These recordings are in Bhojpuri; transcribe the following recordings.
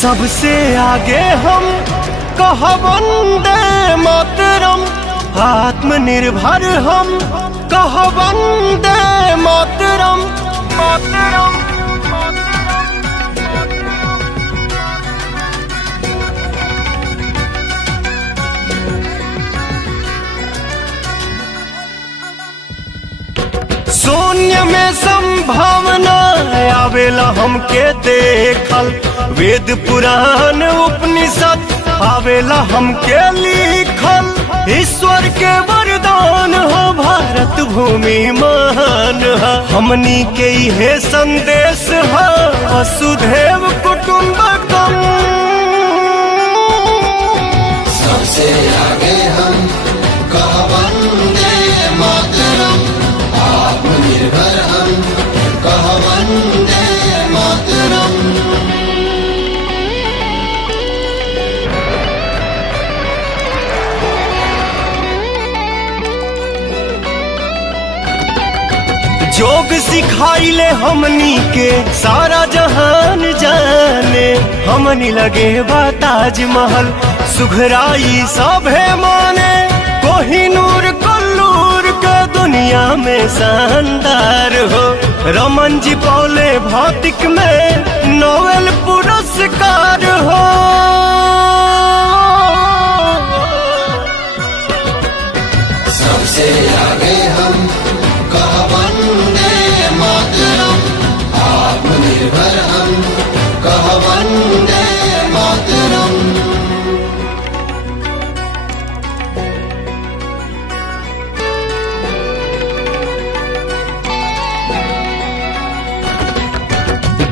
सबसे आगे हम कहब वंदे मातरम, आत्मनिर्भर हम कहब वंदे मातरम, मातरम। शून्य में संभावना आवेला हमके देखल, वेद पुराण उपनिषद आवेला हमके लिखल। ईश्वर के वरदान हो भारत भूमि महान है, हमनी के इहे संदेश है वसुधैव कुटुंबकम। सबसे आगे हम कहब वंदे मातरम, आत्मनिर्भर हम कहब वंदे मातरम। योग सिखाइले हमनी के सारा जहान जाने, हमनी लगे बा ताजमहल सुघराई सभे माने। कोहिनूर कल्लूर के दुनिया में शानदार हो, रमन जी पौले भौतिक में नोबेल पुरस्कार हो। सबसे आगे हम कहब वंदे मातरम, आत्मनिर्भर हम कहब वंदे मातरम।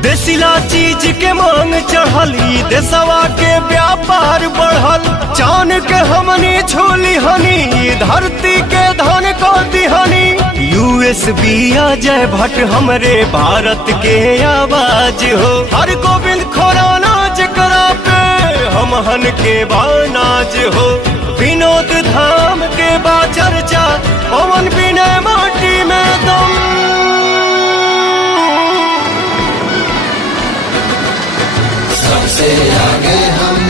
देसिला चीज के मांग चढ़ली, देशवा के व्यापार बढ़ल। चान के हमनी छोली हनी, धरती के धन को दिहनी। USB अजय भट्ट हमरे भारत के आवाज हो, हर गोविंद खुराना जकरा पे हमहन के बानाज हो। विनोद धाम के बा चर्चा, पवन विनय माटी में दम। सबसे आगे हम